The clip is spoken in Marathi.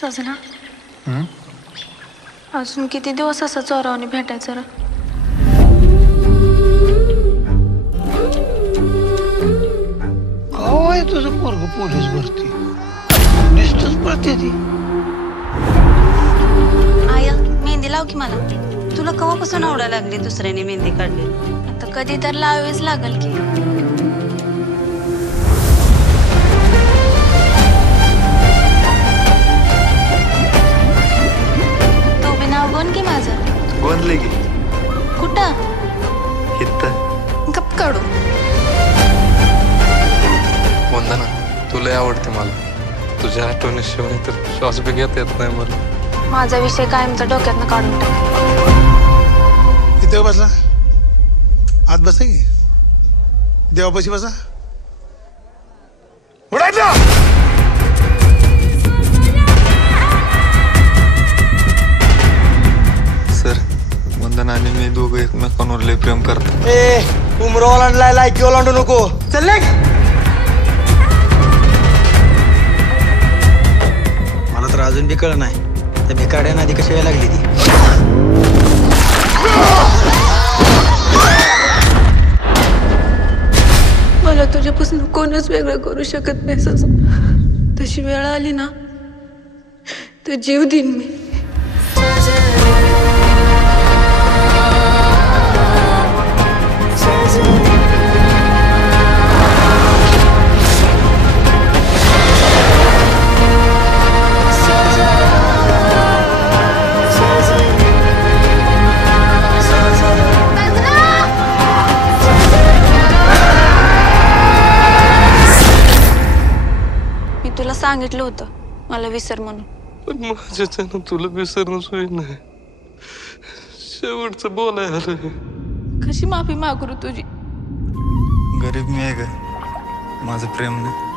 सजना अजून किती दिवस असं चोरावणी भेटायचं रे? काय तुझं पोरग पोलीस भरती नुसतंच पळते ती. आया मेहंदी लाव की मला. तुला केव्हापासून आवडायला लागली दुसऱ्याने मेहंदी काढली? आता कधी तर लावावीच लागल की. तू बी नाव गोन की माझं? गोंधले की कुठं? इथं. गप काढू. वंदना तुला आवडते मला. तुझ्या आठवणीशिवाय तर श्वास बी घेता येत नाही मला. माझा विषय कायमचा डोक्यातनं काढून टाक. इथे बसला आत बसा की देवापाशी बसा. उडायचं सर वंदना आणि मी दोघं एकमेकांवर लय प्रेम करतो. उमरा ओलांडलाय लायकी ओलांडू नको. चल मला तर अजून बी कळ नाही त्या भिकाड्यानं आधी कशी यायला लागली ती. मला तुझ्यापासून कोणच वेगळं करू शकत नाही सजना. तशी वेळ आली ना तर जीव देईन मी. मी तुला सांगितलं होतं मला विसर म्हणून. पण माझ्याच्यानं तुला विसरणं सोय नाही. शेवटचं बोलाय आलं. कशी माफी मागू तुझी? गरीब मी आहे का माझं प्रेम नाही.